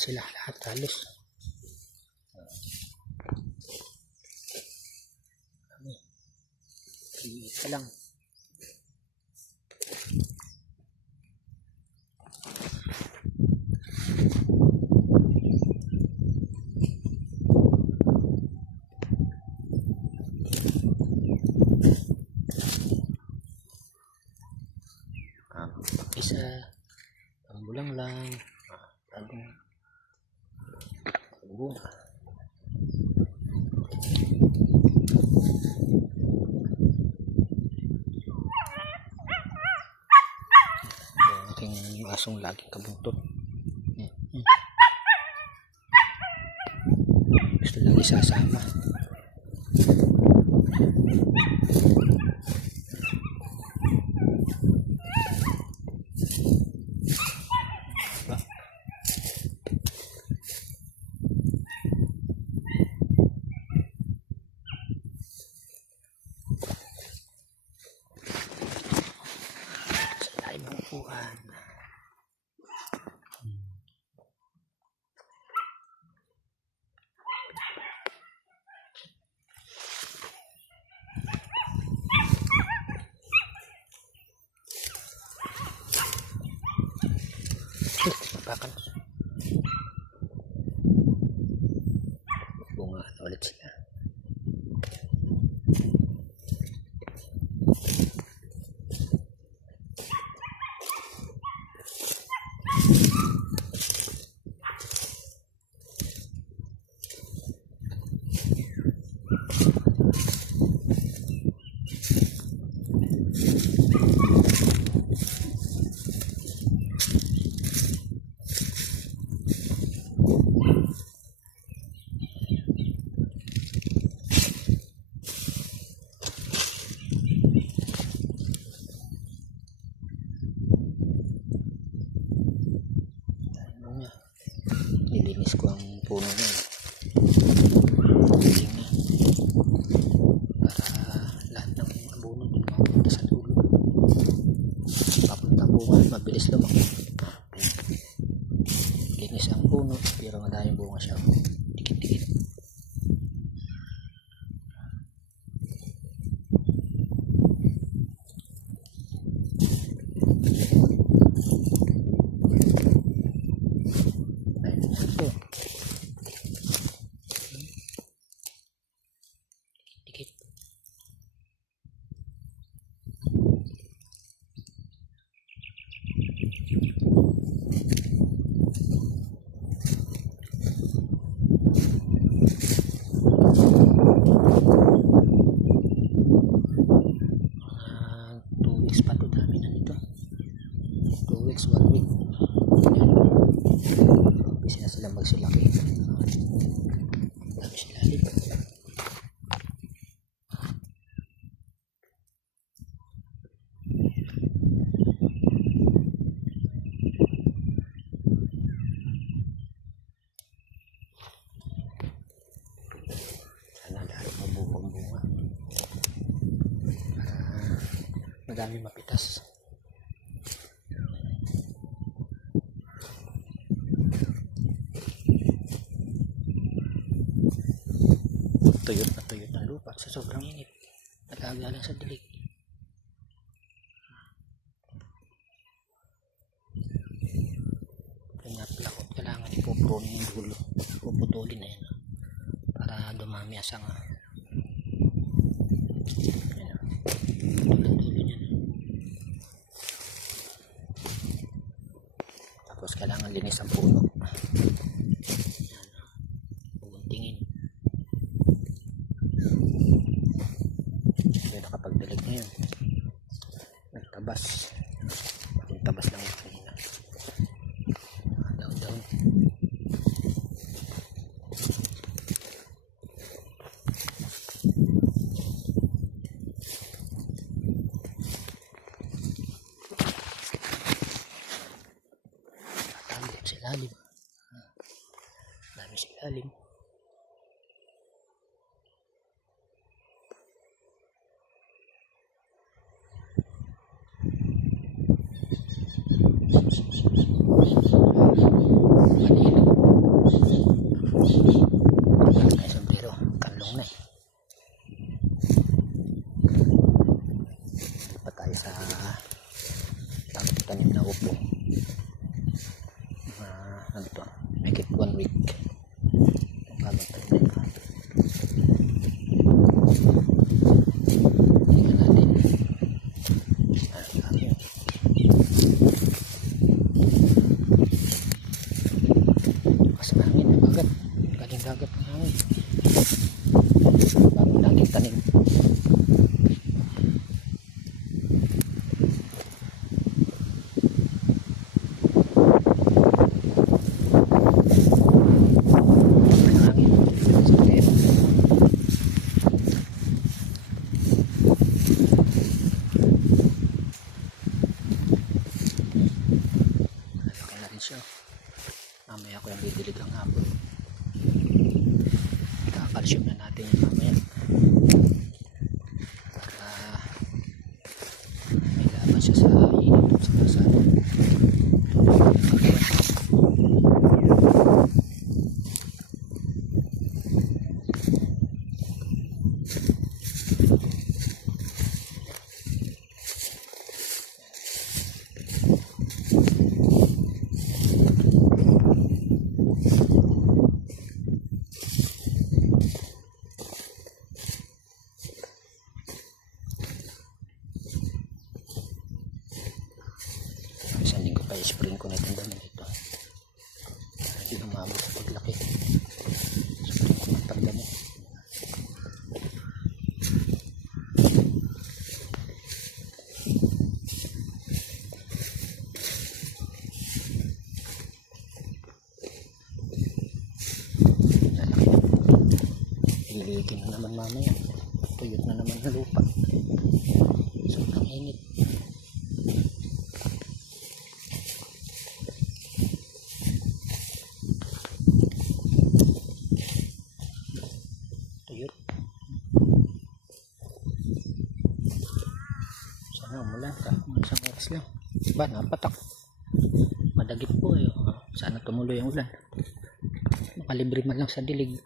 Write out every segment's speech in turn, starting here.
sila lahat halos. Ito lang. Isa pambulang lang bagong bunga. Aking asong laging kabuntot. Gusto lang isasama. Mapakan bunga ulit sila. Nilinis ko ang puno niya para lahat ng abono din mapunta sa dulo. Papunta bunga, mabilis lumaki. Linis ang puno pero madaming bunga siya, dikit-dikit. Pa to, dami na nito. 2 weeks, 1 week. Bisa na sila magsilaki. Dami sila dito. Sana lalo mabuong-bunga. Madami mapitas. Tuyot na lupa sa sobrang init. Nag-aaga lang sa dilig. Kaya plakot, kailangan ipopronin yung dulo. Puputulin na yun para dumami asang tapos kailangan linis ang puno. Puguntingin. Kaya nakapagdilig na yun. Nagtabas. Yung tabas lang yung kanina. Down. Silalim. Dami silalim. Manila. agad ng hangin. Bagong dating tanim. Mamaya ko yung didilig ang hapon. Ika-calcium na natin yung mamaya para may laban siya sa init at saka sa isang linggo pa i-spring ko na itong dami ito para hindi lumabot sa paglaki. Spring ko ng pagdami. Ililigin na naman mamaya, tuyot na naman na lupa, sobrang init. Sana umulan ka, isang oras lang ba, napatak, madagit po eh. Sana tumuloy ang ulan, makalibre man lang sa dilig.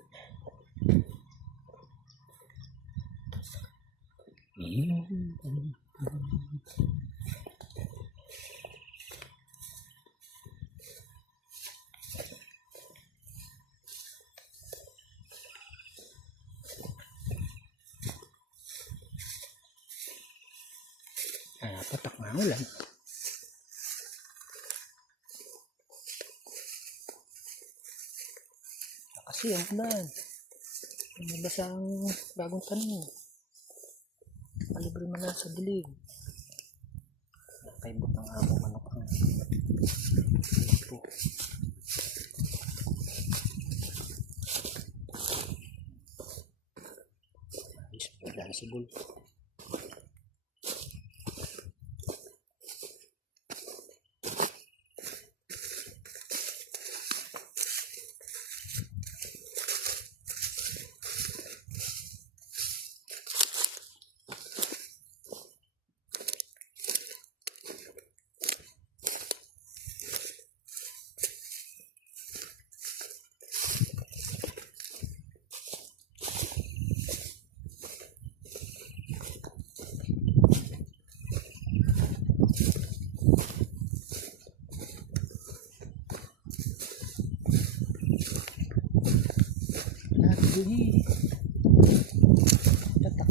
Patak na ulan. Kasi ang ulan, nabasa ang bagong tanim, palibre man lang sa dilig. Nakaibot ng among manok ang ito. Ayos po lang sibol. Ini tatak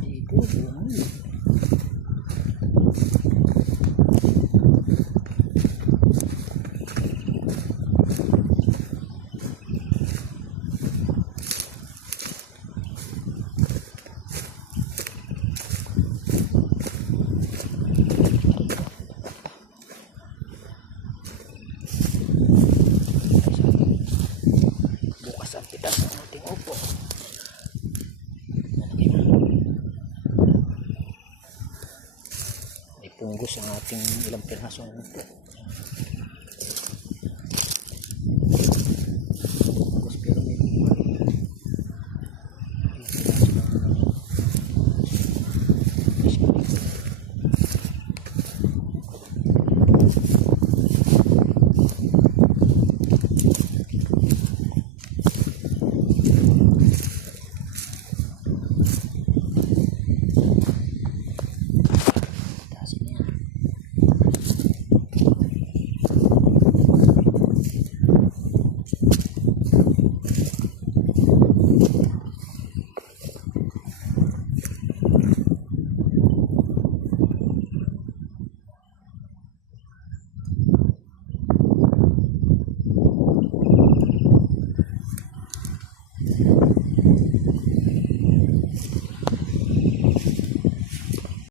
itu buang. Punggos ang ating ilang pirasong upo.